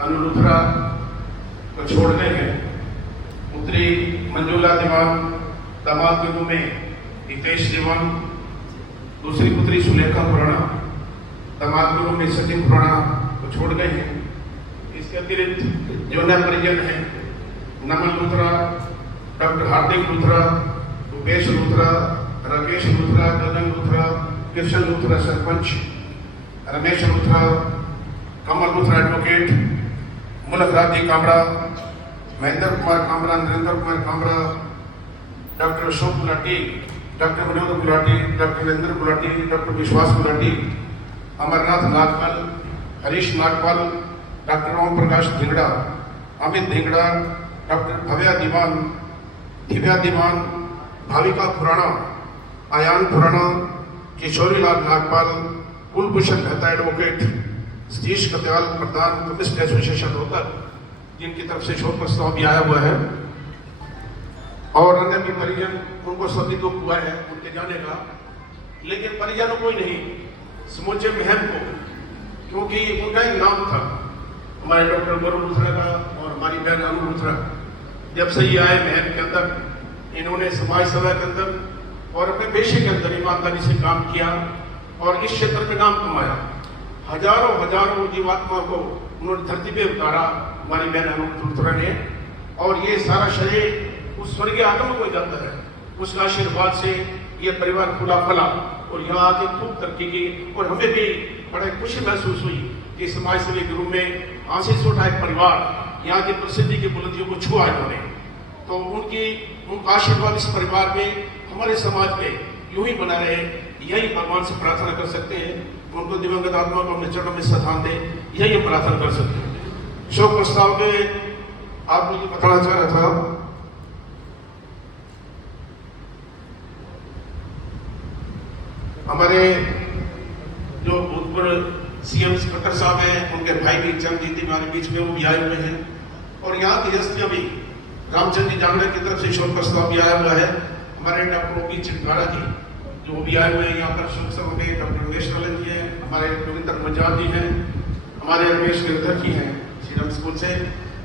अनुरुद्रा को छोड़ने हैं। पुत्री मंजुला दीवान दामाद के रूप में हितेश दीवान, दूसरी पुत्री सुलेखा खुराना दामाद के रूप में सचिन खुराना को छोड़ गए हैं। इसके अतिरिक्त जो नए परिजन हैं Naman Luthra, doctor Hardik Luthra, Upesh Luthra, Rakesh Luthra, Gagan Luthra, Krishna Luthra sarpanch, Ramesh Luthra, Kamal Luthra advocate, Mulak Raji Kamra, Mahendra Kumar Kamra, Narendra Kumar Kamra, doctor Ashok Gulati, doctor Vinod Gulati, doctor Narendra Gulati, doctor Vishwas Gulati, Amarnath Nagpal, Harish Nagpal, doctor Om Prakash Dhingra, Amit Dhingra, doctor Divya Diwan, Bhavika Khurana, Ayaan Khurana, Kishori Lal Nagpal, Kulbhushan Mehta advocate, Satish Katyal प्रधान कम्युनिस्ट एसोसिएशन रोहतक, जिनकी तरफ से शोक प्रस्ताव भी आया हुआ है, और अन्य भी परिजन, उनको सभी दुख हुआ है उनके जाने का, लेकिन परिजनों को ही नहीं, समूचे महम को, क्योंकि उनका एक नाम था हमारे डॉक्टर गौरव लूथरा का और हमारी बहन अनु लूथरा। जब से ये आए महम के अंदर, इन्होंने समाज सेवा के अंदर और अपने पेशे के अंदर ईमानदारी से काम किया और इस क्षेत्र में नाम कमाया। हजारों जीवात्मा को उन्होंने धरती पे उतारा हमारी बहन अनु लूथरा ने, और ये सारा श्रेय उस स्वर्गीय आत्मा को जाता है। उसका आशीर्वाद से ये परिवार खुला फला और यहाँ आके खूब तरक्की की, और हमें भी बड़ा खुशी महसूस हुई कि समाज सेवी के रूप में आशीष उठा एक परिवार यहाँ की प्रसिद्धि की बुलंदियों को छुआ इन्होंने। तो उनका आशीर्वाद इस परिवार में, हमारे समाज में यूं ही बना रहे, यही भगवान से प्रार्थना कर सकते हैं। उनको दिवंगत आत्मा को अपने चरणों में स्थान दे, यही हम प्रार्थना कर सकते हैं। शोक प्रस्ताव के आप मुझे बताना चाह रहा था, हमारे जो भूतपूर्व सीएम कट्टर साहब हैं, उनके भाई भी चंद्रजीत जी हमारे बीच में वो भी आए हुए हैं, और यहाँ की हस्तियां भी रामचंद्र जी जांगड़ा की तरफ से शोक प्रस्ताव भी आया हुआ है। हमारे डॉक्टर ओपी चिंकारा जी जो भी आए हुए हैं यहाँ पर शोक सभा में, डॉक्टर रमेश नलन जी हैं, हमारे रविंद्र मंजाल जी हैं, हमारे रमेश गिरधर जी हैं श्रीराम स्कूल से,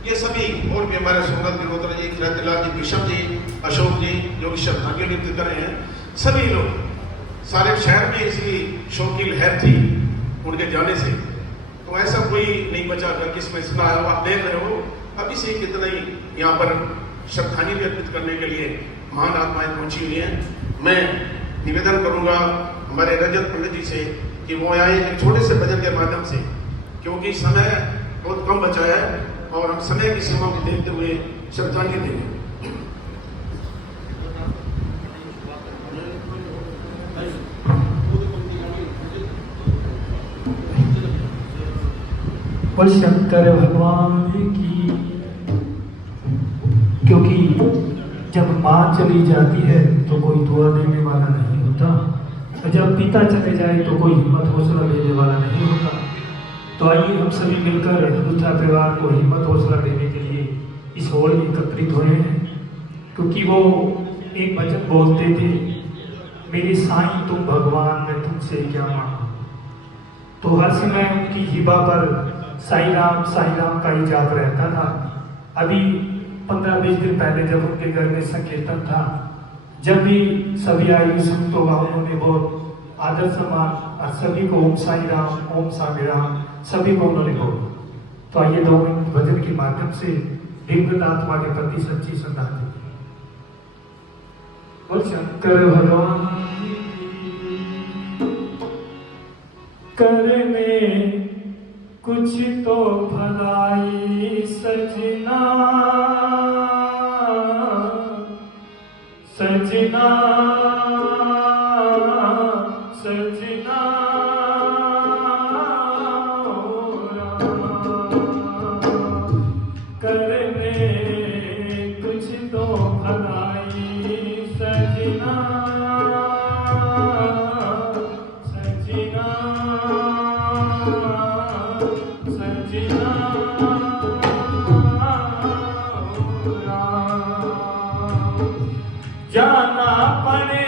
ये सभी, और भी हमारे सोमनाथ गिरोत्रा जी, किरतलाल जी, विषम जी, अशोक जी जो कि श्रद्धांजलि नृत्य कर रहे हैं, सभी लोग, सारे शहर में इसी शोक की लहर थी उनके जाने से। तो ऐसा कोई नहीं बचा अगर किसमें सुना है। आप देख रहे हो अभी से कितना ही यहाँ पर श्रद्धांजलि अर्पित करने के लिए महान आत्माएं पहुंची हुई हैं। मैं निवेदन करूंगा हमारे रजत पंडित जी से कि वो आए एक छोटे से भजन के माध्यम से, क्योंकि समय बहुत कम बचा है और हम समय की सीमा को देखते हुए श्रद्धांजलि देंगे। बोल शंकर भगवान की, क्योंकि जब माँ चली जाती है तो कोई दुआ देने वाला नहीं होता, और जब पिता चले जाए तो कोई हिम्मत हौसला देने वाला नहीं होता। तो आइए हम सभी मिलकर लूथरा परिवार को हिम्मत हौसला देने के लिए इस हॉल में एकत्रित हुए हैं, क्योंकि वो एक भजन बोलते थे, मेरे साईं तुम भगवान मैं तुमसे क्या मांगू। तो हर समय उनकी हिबा पर साईं राम का ही जाप रहता था। अभी 15-20 दिन पहले जब उनके घर में संकीर्तन था, जब भी सभी आयु संतों का उन्होंने बहुत आदर सम्मान और सभी को ओम साईं राम, ओम साई राम, सभी को उन्होंने बोला। तो आइए 2 मिनट भजन के माध्यम से दिव्य आत्मा के प्रति सच्ची श्रद्धांजलि। बोल शंकर भगवान करने कुछ तो भलाई सजना, सजना सजना करने कुछ तो भलाई सजना, सजना जाना पड़े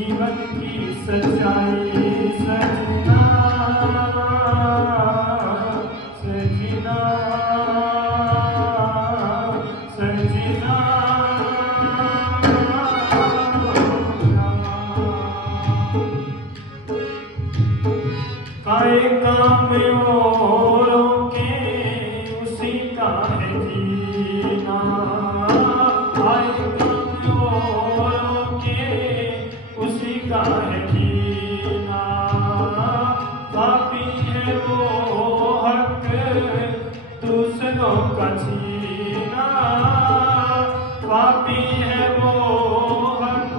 जीवन की सच्चाई सजना सजना सजना आए काम औरों के उसी का है जीना आए काम औरों के उसी का है जीना पापी है वो हक दूसरों का छीना पापी है वो हक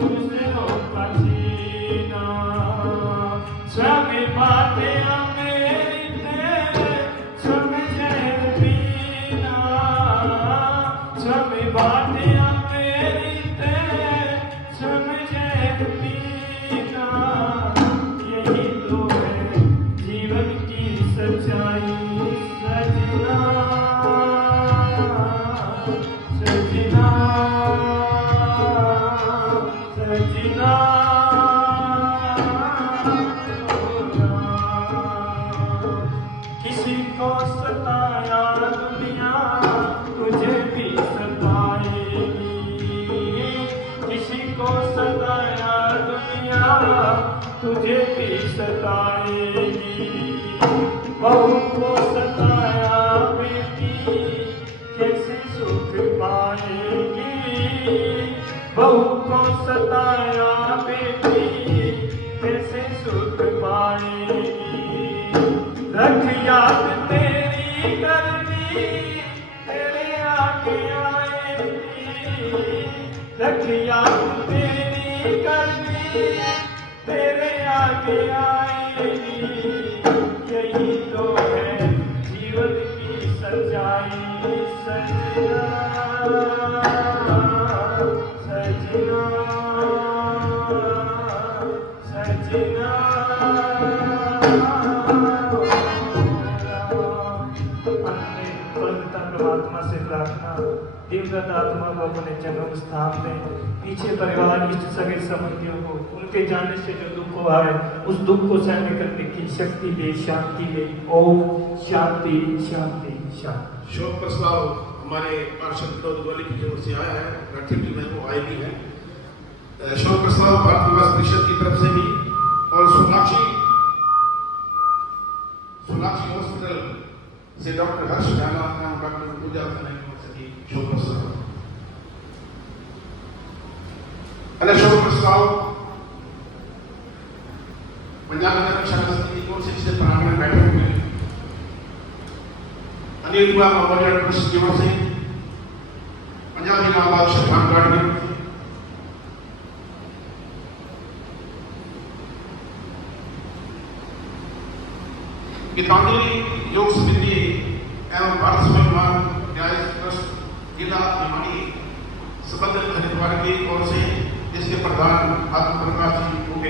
दूसरों का छीना सब बातें अमेरित समझे पीना सब बातें अमेरित समझे पीना यही तो है जीवन की सच्चाई सजना सजना सजना किसी को सताया दुनिया तुझे भी सताएगी किसी को सताया दुनिया तुझे भी सताएगी बहू को सताया बेटी कैसे सुख पाएगी बहू को सताया बेटी कैसे सुख पाएगी रख याद तेरी करनी तेरे आगे आएगी रख याद तेरी करनी तेरे आगे आएगी यही तो है जीवन की सच्चाई सजना सजना सजना परमात्मा से प्रार्थना दिवंगत आत्मा को अपने जन्म स्थान में पीछे परिवार इष्ट सगे संबंधियों को उनके जाने से जो दुख हुआ है उस दुख को सहन करने की शक्ति दे शांति दे ओम शांति शांति शांति। शोक प्रस्ताव हमारे पार्षद विनोद गोली की ओर से आया है रखी में वो आएगी है शोक प्रस्ताव भारत विकास परिषद की तरफ से भी और सोनाक्षी हॉस्पिटल से डॉक्टर हर्ष डाला डॉक्टर पूजा सकी शोक प्रस्ताव અને શોક પ્રસ્તાવ पंजाब नगर रक्षा समिति की ओर से इसे प्रांगण बैठक में अनिल कुमार मेमोरियल ट्रस्ट की ओर से पंजाबी लाल शर्मा गार्डन गीतांजलि योग समिति एवं भारत स्वाभिमान न्याय ट्रस्ट जिला भिवानी संबंध हरिद्वार की ओर से जिसके प्रधान आत्म प्रकाश जी को